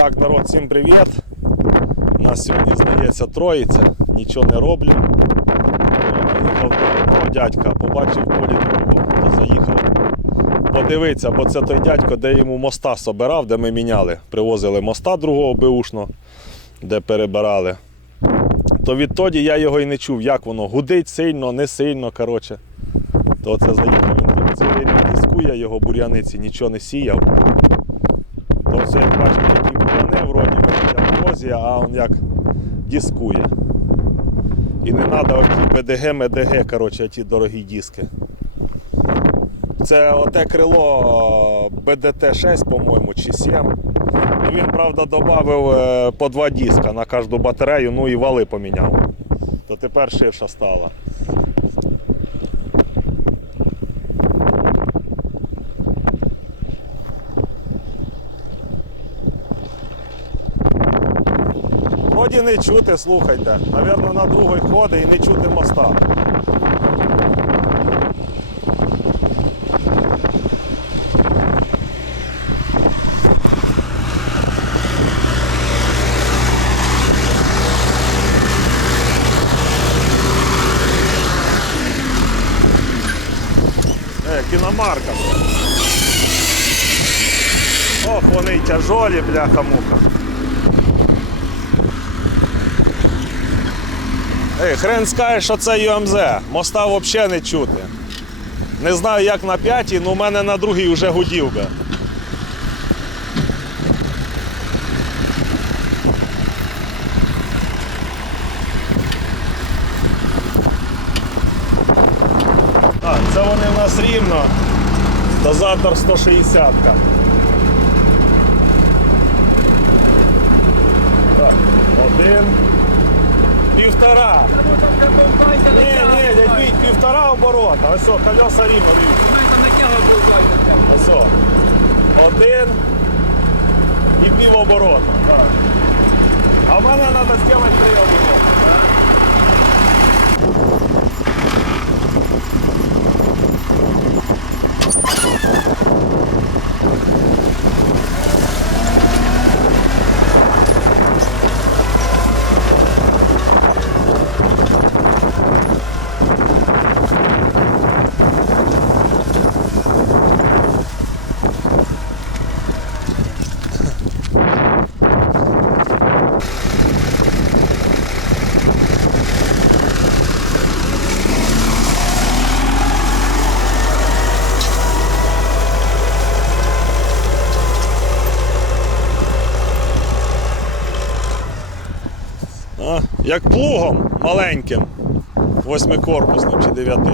Так, народ, всім привіт. У нас сьогодні здається троїця, нічого не роблю. Їхав до одного дядька, побачив полі другого, то заїхав. Подивитися, бо це той дядько, де йому моста собирав, де ми міняли. Привозили моста другого беушного, де перебирали. То відтоді я його і не чув, як воно гудить сильно, не сильно. коротше. То це заїхав. Він цілий рік дискує, його бур'яниці нічого не сіяв. То все як бачите, як а він як дискує. І не треба оті БДГ, МДГ, коротше, ті дорогі диски. Це оте крило БДТ-6, по-моєму, чи 7. Ну, він, правда, додав по два диска на кожну батарею, ну і вали поміняв. То тепер ширша стала. Вроді не чути, слухайте. Навірно, на другий ходить і не чути моста. Е, кіномарка. Ох, вони тяжолі, бляха-муха. Ей, хрен скаже, що це ЮМЗ. Моста взагалі не чути. Не знаю, як на п'ятій, але у мене на другій вже гудів би. А, це вони в нас рівно. Дозатор 160. -ка. Так, один. Півтора. Ні, ні, дядь півтора оборота. Ось колеса рівно дивіться. Ось о. Один і пів оборота. Так. А в мене треба зробити три обороти. А, як плугом маленьким, восьмикорпусним чи дев'яти.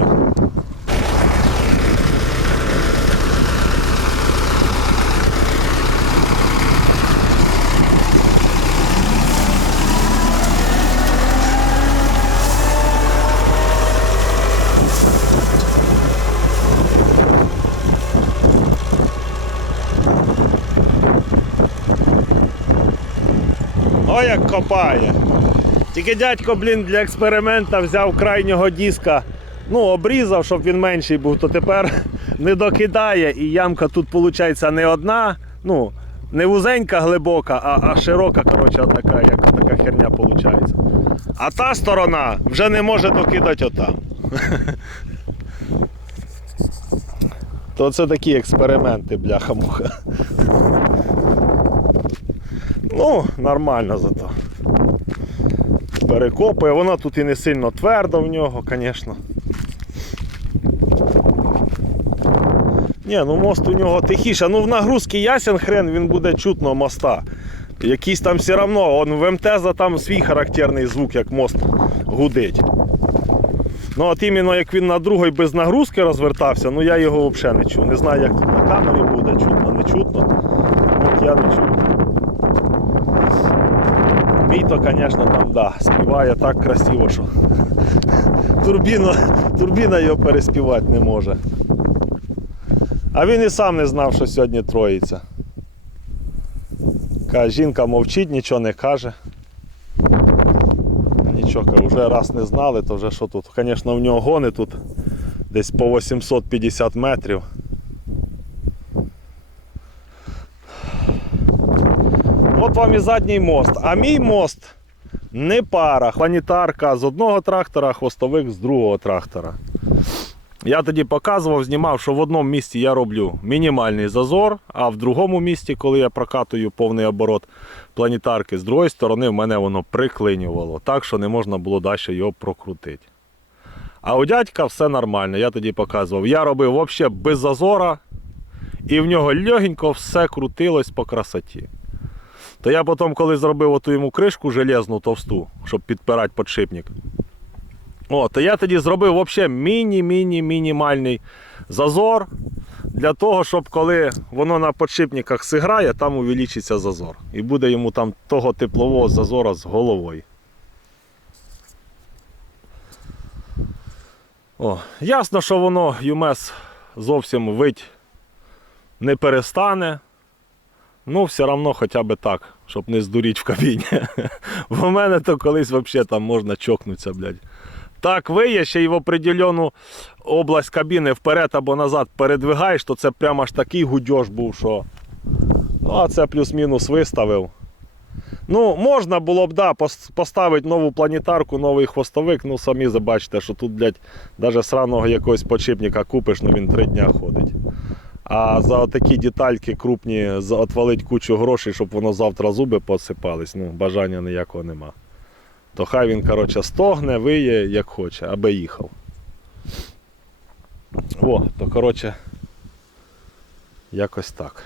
О, як копає. Тільки дядько, блін, для експеримента взяв крайнього диска, ну, обрізав, щоб він менший був, то тепер не докидає. І ямка тут, виходить, не одна, ну, не вузенька, глибока, а, а широка, коротше, така, як така херня виходить. А та сторона вже не може докидати отам. То це такі експерименти, бляха-муха. Ну, нормально зато перекопує. Вона тут і не сильно тверда в нього, звісно. Ні, ну мост у нього тихіше. Ну в нагрузці ясен хрен, він буде чутно моста. Якийсь там все одно, он в МТЗа там свій характерний звук, як мост гудить. Ну от іменно як він на другій без нагрузки розвертався, ну я його взагалі не чув. Не знаю, як тут на камері буде, чутно, не чутно. От я не чув. Мій то, звісно, там да, співає так красиво, що турбіна, турбіна його переспівати не може. А він і сам не знав, що сьогодні троїться. Жінка мовчить, нічого не каже. Нічого, вже раз не знали, то вже що тут. Звісно, в нього гони тут десь по 850 метрів. От вам і задній мост. А мій мост не пара. Планітарка з одного трактора, хвостовик з другого трактора. Я тоді показував, знімав, що в одному місці я роблю мінімальний зазор, а в другому місці, коли я прокатую повний оборот планітарки, з другої сторони в мене воно приклинювало, так що не можна було далі його прокрутити. А у дядька все нормально, я тоді показував. Я робив взагалі без зазора, і в нього легенько все крутилось по красоті. То я потім, коли зробив оту йому кришку железну товсту, щоб підпирати подшипник, о, то я тоді зробив взагалі міні-міні-мінімальний зазор для того, щоб коли воно на подшипниках сиграє, там увеличиться зазор. І буде йому там того теплового зазора з головою. О, ясно, що воно ЮМЕС зовсім вить не перестане. Ну, все одно хоча б так, щоб не здуріть в кабіні. Бо в мене то колись взагалі там можна чокнутися, блядь. Так виє, ще й в определену область кабіни вперед або назад передвигаєш, то це прямо аж такий гудьош був, що. Ну, а це плюс-мінус виставив. Ну, можна було б, да, поставити нову планетарку, новий хвостовик. Ну, самі забачите, що тут, блядь, навіть сраного якогось подшипника купиш, ну він три дня ходить. А за такі детальки крупні отвалить кучу грошей, щоб воно завтра зуби посипались, ну, бажання ніякого нема. То хай він, коротше, стогне, виє, як хоче, аби їхав. О, то коротше, якось так.